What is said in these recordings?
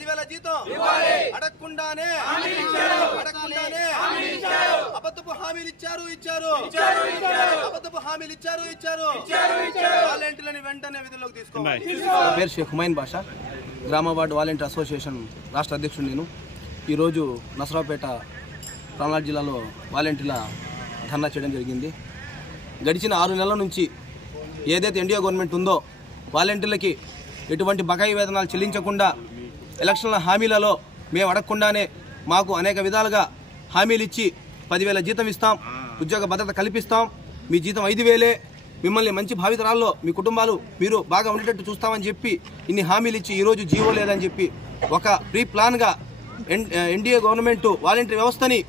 పదివేల జీతం. అడగకుండానే అడగకుండానే అబద్ధపు హామీలు ఇచ్చారు ఇచ్చారు. అబద్ధపు హామీలు ఇచ్చారు ఇచ్చారు. వాలంటీర్లని వెంటనే విధుల్లోకి తీసుకోవాలి. నా పేరు షేక్ హుమైన్ బాషా. గ్రామ వార్డు వాలంటీర్ అసోసియేషన్ రాష్ట్ర అధ్యక్షుడు నేను. ఈరోజు నసరావుపేట పల్నాడు జిల్లాలో వాలంటీర్ల ధర్నా చేయడం జరిగింది. గడిచిన ఆరు నెలల నుంచి ఏదైతే ఎన్డీఏ గవర్నమెంట్ ఉందో వాలంటీర్లకి ఎటువంటి బకాయి వేతనాలు చెల్లించకుండా ఎలక్షన్ల హామీలలో మేము అడగకుండానే మాకు అనేక విధాలుగా హామీలు ఇచ్చి పదివేల జీతం ఇస్తాం ఉద్యోగ భద్రత కల్పిస్తాం. మీ జీతం ఐదు వేలే. మిమ్మల్ని మంచి భావితరాల్లో మీ కుటుంబాలు మీరు బాగా ఉండేటట్టు చూస్తామని చెప్పి ఇన్ని హామీలు ఇచ్చి ఈరోజు జీవో లేదని చెప్పి ఒక ప్రీ ప్లాన్గా ఎన్ ఎన్డీఏ గవర్నమెంట్ వాలంటీర్ వ్యవస్థని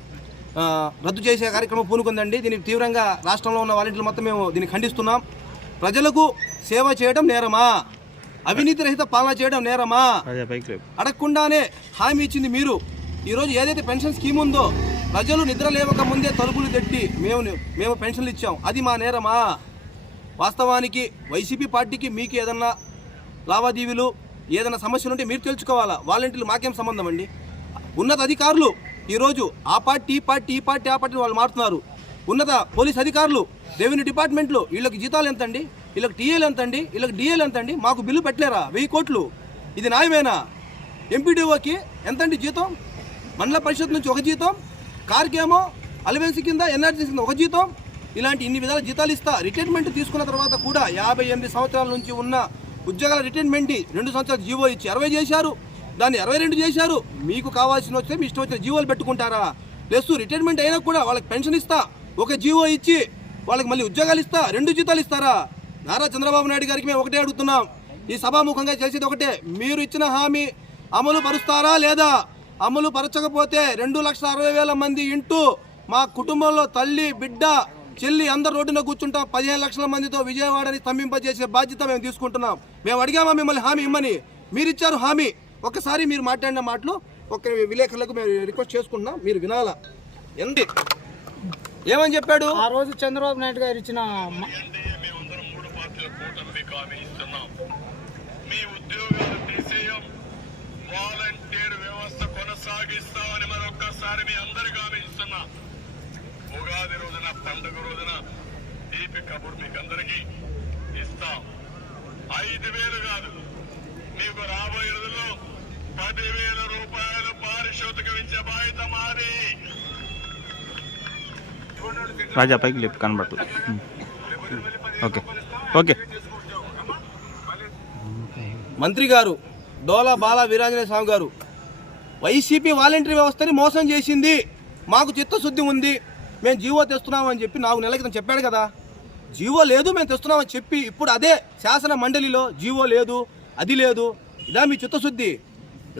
రద్దు చేసే కార్యక్రమం పూనుకుందండి. దీనికి తీవ్రంగా రాష్ట్రంలో ఉన్న వాలంటీర్లు మొత్తం మేము దీన్ని ఖండిస్తున్నాం. ప్రజలకు సేవ చేయడం నేరమా? అవినీతి రహిత పాలన చేయడం నేరమా? అడగకుండానే హామీ ఇచ్చింది మీరు. ఈరోజు ఏదైతే పెన్షన్ స్కీమ్ ఉందో ప్రజలు నిద్ర లేవక ముందే తలుపులు తట్టి మేము మేము పెన్షన్లు ఇచ్చాం. అది మా నేరమా? వాస్తవానికి వైసీపీ పార్టీకి మీకు ఏదన్నా లావాదేవీలు ఏదైనా సమస్యలు ఉంటే మీరు తెలుసుకోవాలా? వాలంటీర్లు మాకేం సంబంధం అండి? ఉన్నత అధికారులు ఈరోజు ఆ పార్టీ ఈ పార్టీ ఈ పార్టీ ఆ పార్టీ వాళ్ళు మారుతున్నారు. ఉన్నత పోలీస్ అధికారులు రెవెన్యూ డిపార్ట్మెంట్లు వీళ్ళకి జీతాలు ఎంత అండి వీళ్ళకి టీఏలు ఎంత అండి వీళ్ళకి డిఏలు ఎంత అండి మాకు బిల్లు పెట్టలేరా? వెయ్యి కోట్లు. ఇది న్యాయమేనా? ఎంపీడీఓకి ఎంతండి జీతం? మండల పరిషత్ నుంచి ఒక జీతం? కార్కేమో అలవెన్స్ కింద ఎన్ఆర్జీ కింద ఒక జీతం? ఇలాంటి ఇన్ని విధాల జీతాలు ఇస్తా. రిటైర్మెంట్ తీసుకున్న తర్వాత కూడా యాభై ఎనిమిది సంవత్సరాల నుంచి ఉన్న ఉద్యోగాల రిటైర్మెంట్ రెండు సంవత్సరాలు జీవో ఇచ్చి అరవై చేశారు. దాన్ని అరవై రెండు చేశారు. మీకు కావాల్సిన వస్తే మీ ఇష్టం వచ్చిన జీవోలు పెట్టుకుంటారా? ప్లస్ రిటైర్మెంట్ అయినా కూడా వాళ్ళకి పెన్షన్ ఇస్తా. ఒక జీవో ఇచ్చి వాళ్ళకి మళ్ళీ ఉద్యోగాలు ఇస్తా. రెండు జీతాలు ఇస్తారా? నారా చంద్రబాబు నాయుడు గారికి మేము ఒకటే అడుగుతున్నాం. ఈ సభాముఖంగా చేసేది ఒకటే. మీరు ఇచ్చిన హామీ అమలు పరుస్తారా లేదా? అమలు పరచకపోతే రెండు లక్షల అరవై వేల మంది ఇంటూ మా కుటుంబంలో తల్లి బిడ్డ చెల్లి అందరు రోడ్డున కూర్చుంటాం పదిహేను లక్షల మందితో విజయవాడని స్తంభింపజేసే బాధ్యత మేము తీసుకుంటున్నాం. మేము అడిగామా మిమ్మల్ని హామీ ఇమ్మని? మీరు ఇచ్చారు హామీ. ఒక్కసారి మీరు మాట్లాడిన మాటలు ఒక విలేకరులకు మేము రిక్వెస్ట్ చేసుకుంటున్నాం. మీరు వినాలా. ఎండి. ఏమని చెప్పాడు? ఆ రోజు చంద్రబాబు నాయుడు గారు ఇచ్చిన హామీ ఇస్తున్నాం. మీ ఉద్యోగాలు తీసేయం. వాలంటీర్ వ్యవస్థ కొనసాగిస్తామని మరొక్కసారి మీ అందరికి హామీ ఇస్తున్నా. ఉగాది రోజున పండుగ రోజున తీపి కబుర్ మీకు అందరికీ ఇస్తాం. ఐదు వేలు కాదు. మీకు రాబోయే రోజుల్లో పదివేల రూపాయలు పారిశోధకం ఇచ్చే బాధ్యత మాది. రాజా పైకి లేపు కనబడలేదు. ఓకే. ఓకే. మంత్రి గారు డోలా బాల వీరాంజనేయ స్వామి గారు వైసీపీ వాలంటరీ వ్యవస్థని మోసం చేసింది. మాకు చిత్తశుద్ధి ఉంది. మేము జీవో తెస్తున్నామని చెప్పి నాలుగు నెలల క్రితం చెప్పాడు కదా. జీవో లేదు మేము తెస్తున్నామని చెప్పి ఇప్పుడు అదే శాసన మండలిలో జీవో లేదు అది లేదు. ఇదా మీ చిత్తశుద్ధి.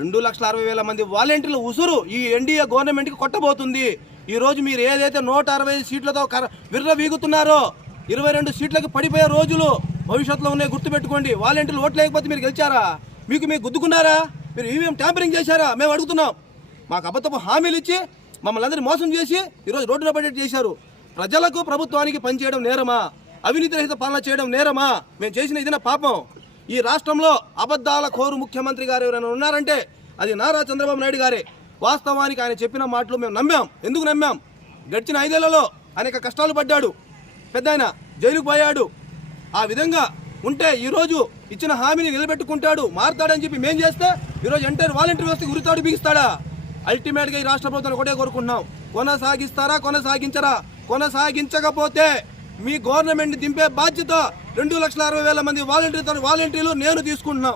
రెండు లక్షల అరవై వేల మంది వాలంటీర్ల ఉసురు ఈ ఎన్డీఏ గవర్నమెంట్కి కొట్టబోతుంది. ఈరోజు మీరు ఏదైతే నూట అరవై సీట్లతో కర విర్ర వీగుతున్నారో ఇరవై రెండు సీట్లకు పడిపోయే రోజులు భవిష్యత్తులో ఉన్నాయి గుర్తుపెట్టుకోండి. వాలంటీర్లు ఓట్లు లేకపోతే మీరు గెలిచారా? మీకు మీరు గుద్దుకున్నారా? మీరు ఈవీఎం ట్యాంపరింగ్ చేశారా? మేము అడుగుతున్నాం. మాకు అబద్ధపు హామీలు ఇచ్చి మమ్మల్ని అందరినీ మోసం చేసి ఈరోజు రోడ్డున పడేట్టు చేశారు. ప్రజలకు ప్రభుత్వానికి పనిచేయడం నేరమా? అవినీతి రహిత పాలన చేయడం నేరమా? మేము చేసిన ఇదిన పాపం. ఈ రాష్ట్రంలో అబద్ధాల కోరు ముఖ్యమంత్రి గారు ఎవరైనా ఉన్నారంటే అది నారా చంద్రబాబు నాయుడు గారే. వాస్తవానికి ఆయన చెప్పిన మాటలు మేము నమ్మాం. ఎందుకు నమ్మాం? గడిచిన ఐదేళ్ళలో అనేక కష్టాలు పడ్డాడు. పెద్ద ఆయన జైలుకు పోయాడు. ఆ విధంగా ఉంటే ఈరోజు ఇచ్చిన హామీని నిలబెట్టుకుంటాడు మారుతాడని చెప్పి మేం చేస్తే ఈరోజు ఎంటైర్ వాలంటీర్ వ్యవస్థకి ఉరితాడు బిగిస్తాడా? అల్టిమేట్గా ఈ రాష్ట్ర ప్రభుత్వాన్ని ఒకటే కోరుకుంటున్నాం. కొనసాగిస్తారా కొనసాగించరా? కొనసాగించకపోతే మీ గవర్నమెంట్ దింపే బాధ్యత రెండు లక్షల అరవై వేల మంది వాలంటీర్ వాలంటీర్లు నేను తీసుకుంటున్నాం.